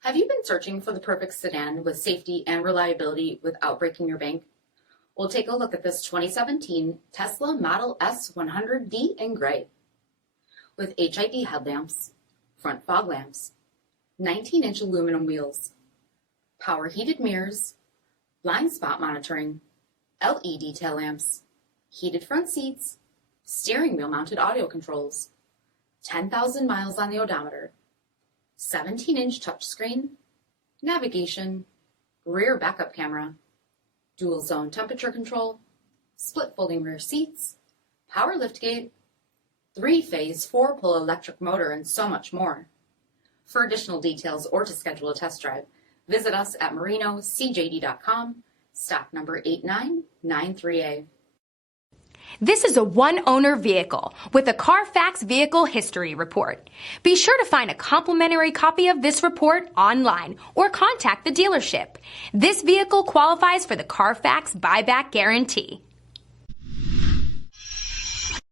Have you been searching for the perfect sedan with safety and reliability without breaking your bank? We'll take a look at this 2017 Tesla Model S 100D in gray. With HID headlamps, front fog lamps, 19-inch aluminum wheels, power heated mirrors, blind spot monitoring, LED tail lamps, heated front seats, steering wheel mounted audio controls, 10,000 miles on the odometer, 17-inch touchscreen, navigation, rear backup camera, dual zone temperature control, split folding rear seats, power liftgate, 3-phase 4-pole electric motor, and so much more. For additional details or to schedule a test drive, visit us at marinocjd.com, stock number 8993A. This is a one-owner vehicle with a CARFAX Vehicle History Report. Be sure to find a complimentary copy of this report online or contact the dealership. This vehicle qualifies for the CARFAX Buyback Guarantee.